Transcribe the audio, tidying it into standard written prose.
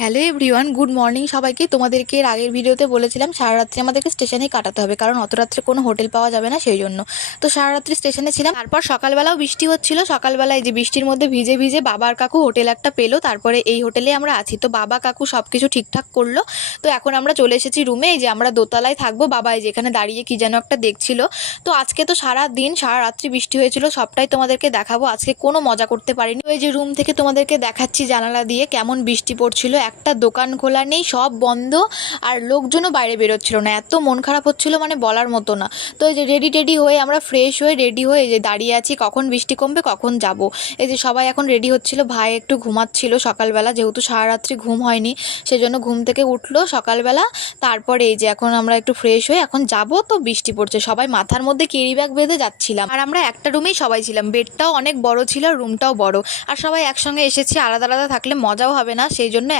Hello everyone, good morning সবাইকে। তোমাদেরকে এর আগের ভিডিওতে বলেছিলাম সারা রাত্রি আমাদেরকে স্টেশনেই কাটাতে হবে, কারণ অত রাত্রে কোনো হোটেল পাওয়া যাবে না, সেই জন্য তো সারা রাত্রি স্টেশনে ছিলাম। তারপর সকালবেলাও বৃষ্টি হচ্ছিল। সকালবেলায় যে বৃষ্টির মধ্যে ভিজে ভিজে বাবার কাকু হোটেল একটা পেলো, তারপরে এই হোটেলে আমরা আছি। তো বাবা কাকু সব কিছু ঠিকঠাক করলো। তো এখন আমরা চলে এসেছি রুমে। এই যে আমরা দোতলায় থাকবো, বাবা এই যেখানে দাঁড়িয়ে কি যেন একটা দেখছিল। তো আজকে তো সারা দিন সারা রাত্রি বৃষ্টি হয়েছিল, সবটাই তোমাদেরকে দেখাবো। আজকে কোনো মজা করতে পারিনি। ওই যে রুম থেকে তোমাদেরকে দেখাচ্ছি জানালা দিয়ে কেমন বৃষ্টি পড়ছিল। একটা দোকান খোলা নেই, সব বন্ধ, আর লোকজনও বাইরে বেরোচ্ছিল না। এত মন খারাপ হচ্ছিল মানে বলার মতো না। তো এই যে রেডি হয়ে আমরা ফ্রেশ হয়ে রেডি হয়ে এই যে দাঁড়িয়ে আছি, কখন বৃষ্টি কমবে, কখন যাব। এই যে সবাই এখন রেডি হচ্ছিল। ভাই একটু ঘুমাচ্ছিল সকালবেলা, যেহেতু সারা রাত্রি ঘুম হয়নি, সেজন্য ঘুম থেকে উঠলো সকালবেলা। তারপরে এই যে এখন আমরা একটু ফ্রেশ হয়ে এখন যাব। তো বৃষ্টি পড়ছে, সবাই মাথার মধ্যে ক্যারি ব্যাগ বেঁধে যাচ্ছিলাম। আর আমরা একটা রুমেই সবাই ছিলাম, বেডটাও অনেক বড় ছিল, রুমটাও বড়, আর সবাই একসঙ্গে এসেছি। আলাদা আলাদা থাকলে মজাও হবে না, সেই জন্য